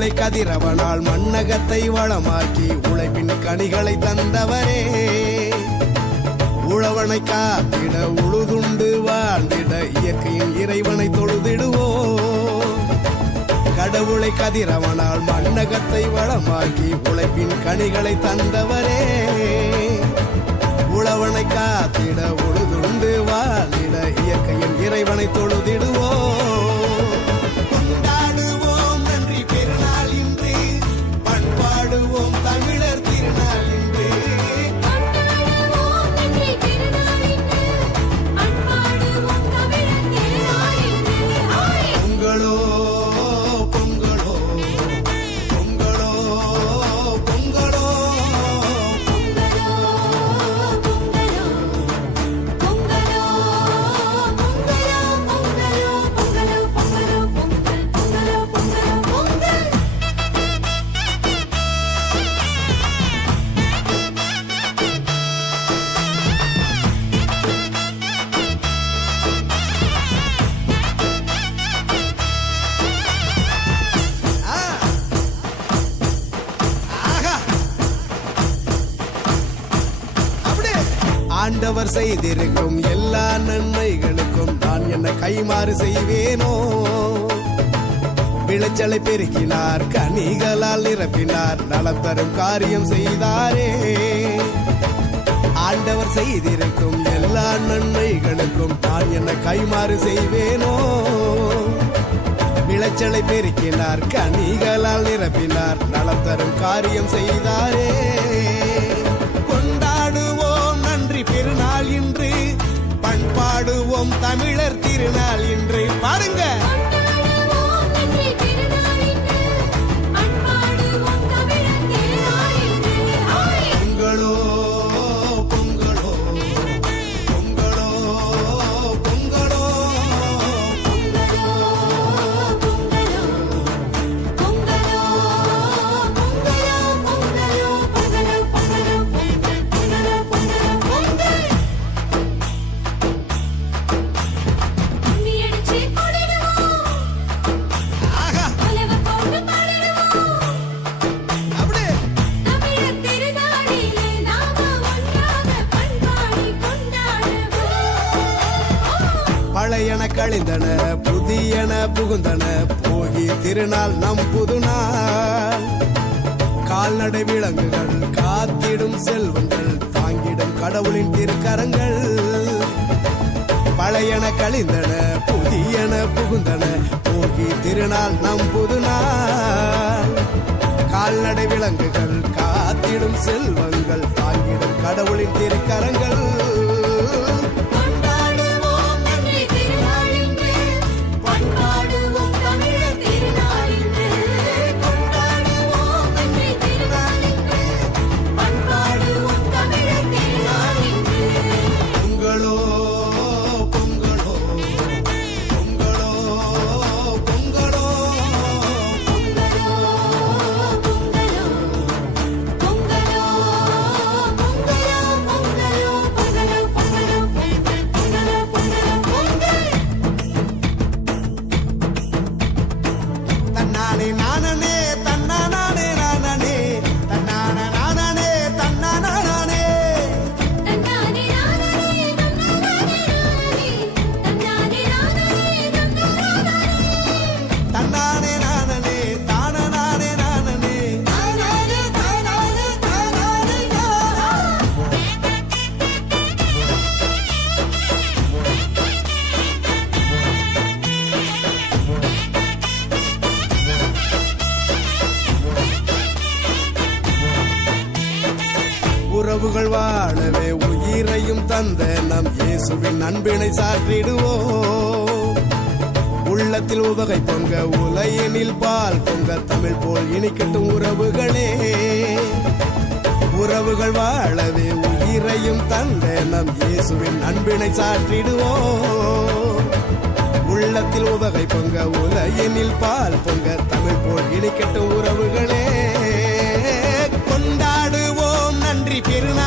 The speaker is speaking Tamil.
கடவுளை கதிரவனால் மண்ணகத்தை வளமாக்கி உழைப்பின் கனிகளை தந்தவரே, உழவனை காத்திட உழுதுண்டு வாழ்ந்திட இயற்கையின் இறைவனை தொழுதிடுவோம். கடவுளை கதிரவனால் மண்ணகத்தை வளமாக்கி உழைப்பின் கனிகளை தந்தவரே, உழவனை காத்திட உழுதுண்டு வாழ்ந்திட இயற்கையின் இறைவனை தொழுதிடுவோம். கொண்டாடுவோம் நன்றி பெருநாள் இன்று, பண்பாடுவோம் தமிழர் திருநாள் இன்று. பொங்கலோ பொங்கலோ பொங்கலோ பொங்கலோ ஆண்டவர் செய்திருக்கும் எல்லா நன்மைகளுக்கும் நான் என்ன கைமாறு செய்வேனோ. விளைச்சலை பெருக்கினார், கனிகளால் நிரப்பினார், நலம் தரும் காரியம் செய்தாரே. ஆண்டவர் செய்திருக்கும் எல்லா நன்மைகளுக்கும் நான் என்ன கைமாறு செய்வேனோ. விளைச்சலை பெருக்கினார், கனிகளால் நிரப்பினார், நலம் தரும் காரியம் செய்தாரே. பெருநாள் இன்று, பண்பாடுவோம் தமிழர் திருநாள் இன்று. பாருங்க, பொங்கலோ பொங்கலோ பொங்கலோ பொங்கலோ பழையன கழிந்தன புதியன புகுந்தன, போகி திருநாள் நம் புதுநாள். கால்நடை விலங்குகள் காத்திடும் செல்வங்கள், தாங்கிடும் கடவுளின் திருக்கரங்கள். பழையன கழிந்தன புதியன புகுந்தன, போகி திருநாள் நம் புதுநாள். கால்நடை விலங்குகள் காத்திடும் செல்வங்கள், தாங்கிடும் கடவுளின் திருக்கரங்கள். உறவுகள் வாழவே உயிரையும் தந்த நம் இயேசுவின் அன்பினை சாற்றிடுவோம். உள்ளத்தில் உவகை பொங்க உலையனில் பால் பொங்க, தமிழ் போல் இனிக்கட்டும் உறவுகளே. உறவுகள் வாழவே உயிரையும் தந்த நம் இயேசுவின் அன்பினை சாற்றிடுவோம். உள்ளத்தில் உவகை பொங்க உலையனில் பால் பொங்க, தமிழ் போல் இனிக்கட்டும் உறவுகளே. கொண்டாடுவோம் நன்றி பெருநாள்.